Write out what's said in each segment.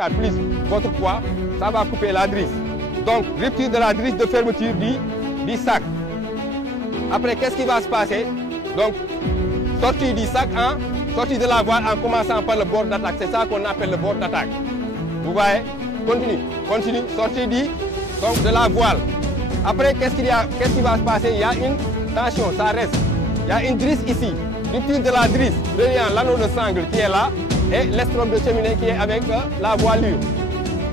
4 plus votre poids, ça va couper la drisse. Donc, rupture de la drisse de fermeture du sac. Après, qu'est-ce qui va se passer? Donc, sortie du sac, sortie de la voile en commençant par le bord d'attaque. C'est ça qu'on appelle le bord d'attaque. Vous voyez? Continue, sortie donc de la voile. Après, qu'est-ce qui va se passer? Il y a une tension, ça reste. Il y a une drisse ici. Rupture de la drisse, reliant l'anneau de sangle qui est là et l'estrome de cheminée qui est avec la voilure.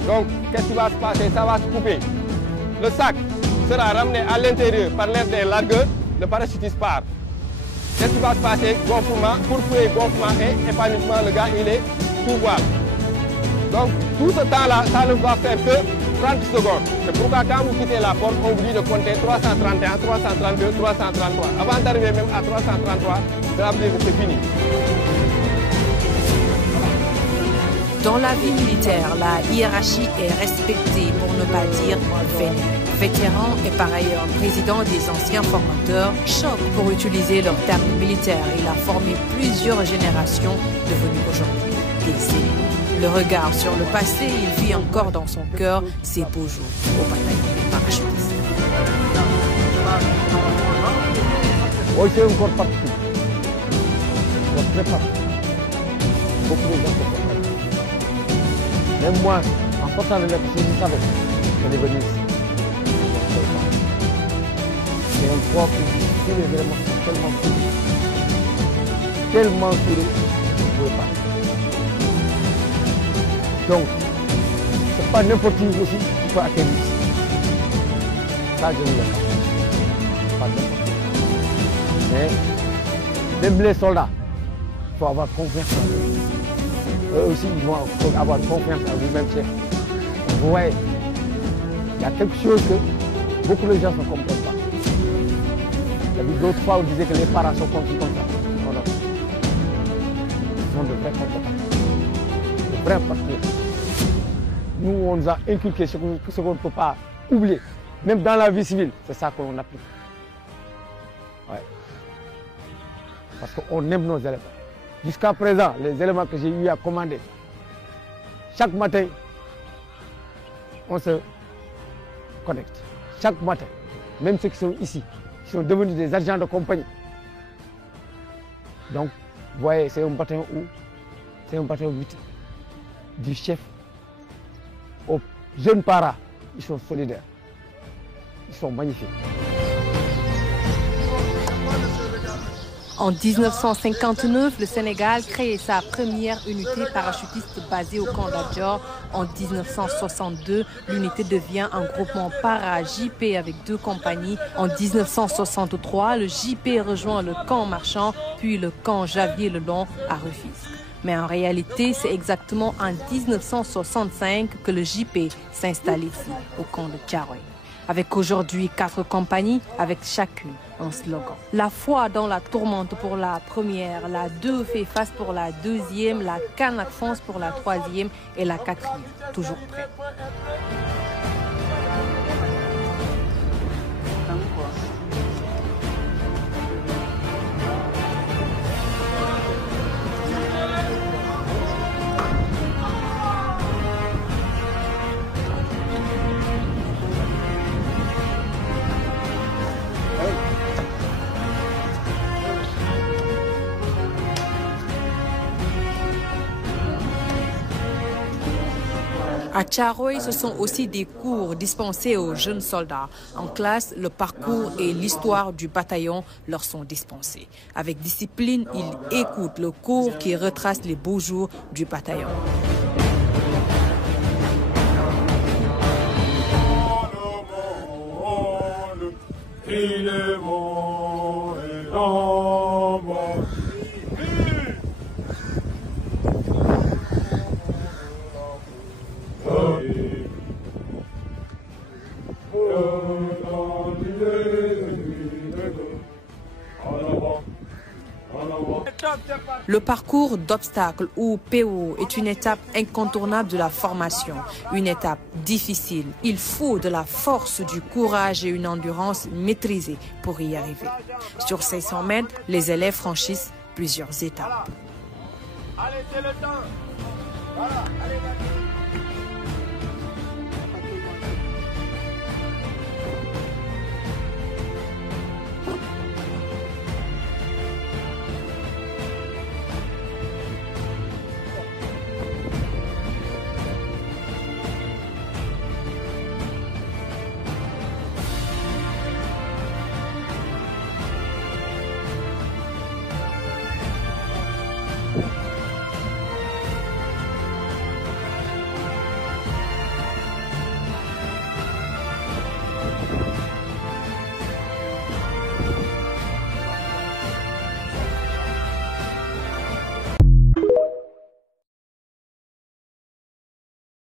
Donc, qu'est-ce qui va se passer? Ça va se couper. Le sac sera ramené à l'intérieur par l'air des largueurs. Le parachutiste part. Qu'est-ce qui va se passer? Gonflement, pourfouet, gonflement et épanouissement. Le gars, il est sous voile. Donc, tout ce temps-là, ça ne va faire que 30 secondes. C'est pourquoi quand vous quittez la porte, on vous dit de compter 331, 332, 333. Avant d'arriver même à 333, ça veut dire que c'est fini. Dans la vie militaire, la hiérarchie est respectée, pour ne pas dire vénérée. Vétéran et par ailleurs président des anciens formateurs, Choc, pour utiliser leur terme militaire, il a formé plusieurs générations devenues aujourd'hui des élus. Le regard sur le passé, il vit encore dans son cœur ses beaux jours au bataillon des parachutistes. Oui, c'est encore particulier. C'est très particulier. Beaucoup de gens sont préparés. Même moi, en sortant de l'école, je savais qu'on est venu ici. C'est un poids qui est vraiment tellement sourd. Tellement sourd, je ne pouvais pas. Donc, ce n'est pas n'importe qui aussi qui peut atteindre ici. Ça, je ne le sais pas. Pas n'importe qui. Mais, même les soldats, il faut avoir confiance en eux. Eux aussi, ils vont avoir confiance en vous-même, chef. Vous voyez, il y a quelque chose que beaucoup de gens ne comprennent pas. D'autres fois, on disait que les parents sont comme ça. Non. Ils sont de vrais compétents. De vrais patriotes. Nous, on nous a inculqué ce qu'on ne peut pas oublier. Même dans la vie civile, c'est ça qu'on applique. Ouais. Parce qu'on aime nos éléments. Jusqu'à présent, les éléments que j'ai eu à commander, chaque matin, on se connecte. Chaque matin, même ceux qui sont ici, qui sont devenus des agents de compagnie. Donc, vous voyez, c'est un bataillon du chef aux jeunes paras. Ils sont solidaires. Ils sont magnifiques. En 1959, le Sénégal crée sa première unité parachutiste basée au camp d'Adjor. En 1962, l'unité devient un groupement para-JP avec 2 compagnies. En 1963, le JP rejoint le camp marchand, puis le camp Javier-le-Long à Rufisque. Mais en réalité, c'est exactement en 1965 que le JP s'installe ici, au camp de Thiaroye. Avec aujourd'hui 4 compagnies, avec chacune un slogan. La foi dans la tourmente pour la première, la 2 fait face pour la 2e, la Kanak fonce pour la 3e et la 4e, toujours prête. À Thiaroye, ce sont aussi des cours dispensés aux jeunes soldats. En classe, le parcours et l'histoire du bataillon leur sont dispensés. Avec discipline, ils écoutent le cours qui retrace les beaux jours du bataillon. Le parcours d'obstacles ou PO est une étape incontournable de la formation, une étape difficile. Il faut de la force, du courage et une endurance maîtrisée pour y arriver. Sur 500 mètres, les élèves franchissent plusieurs étapes. Allez, c'est le temps. Voilà, allez,